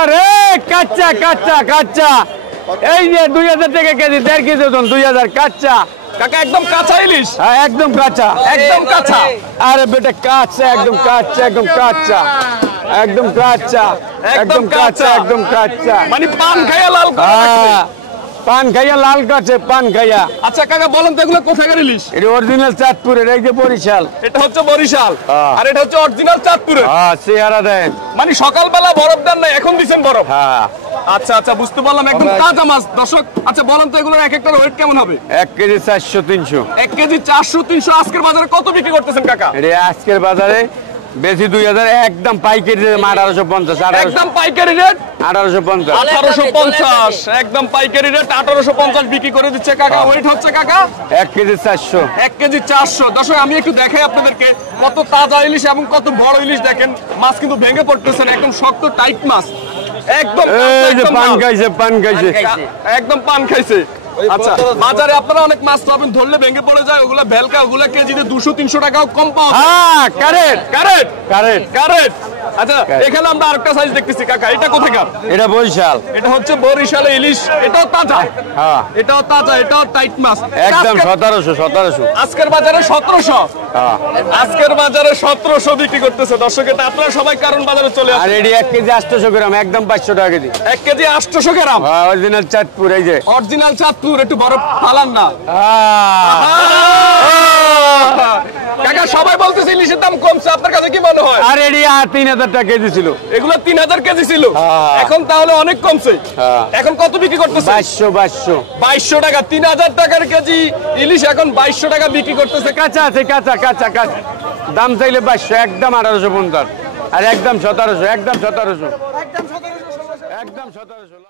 আরে কাঁচা কাঁচা কাঁচা, এই যে 2000 টাকা কেজি, 1.5 কেজি ওজন, 2000 কাঁচা। কাকা একদম কাঁচা ইলিশ? হ্যাঁ একদম কাঁচা, একদম কাঁচা। আরে বেটা কাঁচা, একদম কাঁচা, একদম কাঁচা, একদম কাঁচা, একদম কাঁচা, একদম কাঁচা, মানে পান খাইয়া লাল করে রাখছে। পান খাইয়া লাল কাছে, পান খাইয়া। আচ্ছা কাকা বলেন তো এগুলো কোথাকার ইলিশ? এটা অরিজিনাল চাঁদপুরের, এই যে বরিশাল। এটা হচ্ছে বরিশাল, হ্যাঁ। আর এটা হচ্ছে অরিজিনাল চাঁদপুরের। হ্যাঁ চেহারা দেন। মানে সকালবেলা বরফ দেন না, এখন দিচ্ছেন বরফ? হ্যাঁ আচ্ছা আচ্ছা বুঝতে পারলাম, একদম তাজা মাছ দর্শক। আচ্ছা বলেন তো এগুলোর এক একটার ওয়েট কেমন হবে? 1 কেজি 400-300। 1 কেজি 400-300। আজকের বাজারে কত বিক্রি করতেছেন কাকা? এটা আজকের বাজারে বেশি 2000, একদম পাইকারি 1850। একদম পাইকারি রেট 1850। 1850, একদম পাইকারি রেট 1850 বিক্রি করে দিচ্ছে কাকা। ওয়েট হচ্ছে কাকা 1 কেজি 400। 1 কেজি 400। দর্শক আমি একটু দেখাই আপনাদেরকে কত তাজা ইলিশ এবং কত বড় ইলিশ। দেখেন মাছ কিন্তু ভেঙে পড়তেছে না, একদম শক্ত টাইট মাছ, একদম এই যে একদম পান লাল। খাইছে, পান খাইছে। একদম পান খাইছে। আচ্ছা বাজারে আপনারা অনেক মাছ পাবেন ধরলে ভেঙে পড়ে যায়, ওগুলা ভেলকা, ওগুলা কেজিতে 200-300 টাকাও কম পাওয়া যায়। হ্যাঁ কারেক্ট কারেক্ট কারেক্ট। কারেক্ট। আচ্ছা এখানে আমরা আরেকটা সাইজ দেখতেছি কাকা, এটা কোথাকার? এটা বরিশাল। এটা হচ্ছে বরিশালে ইলিশ, এটাও তাজা। হ্যাঁ এটাও তাজা, এটাও টাইট মাছ। একদম 1700। আজকের বাজারে 1700। হ্যাঁ আজকের বাজারে 1700 বিক্রি করতেছে দর্শক। এটা আপনারা সবাই কারণ বাজারে চলে আর আসেন। এটি 1 কেজি 800 গ্রাম, একদম 500 টাকা কেজি। 1 কেজি 800 গ্রাম, হ্যাঁ অরিজিনাল চাঁদপুর, এই যে। অরিজিনাল চাঁদপুর। একটু বরফ ফালান না কাকা। সবাই বলতেছে ইলিশের দাম কমছে, আপনার কাছে কি মনে হয়? আর এটি 3000 টাকা কেজি ছিল। এগুলো 3000 কেজি ছিল, হ্যাঁ। এখন তাহলে অনেক কমছে। হ্যাঁ। এখন কত বিক্রি করতেছে? 2200 টাকা। 3000 টাকার কেজি ইলিশ এখন 2200 টাকা বিক্রি করতেছে। কাঁচা আছে, কাঁচা কাঁচা কাঁচা। দাম চাইলে 500, একদম 1850। আর একদম 1700, একদম 1700, একদম 1700।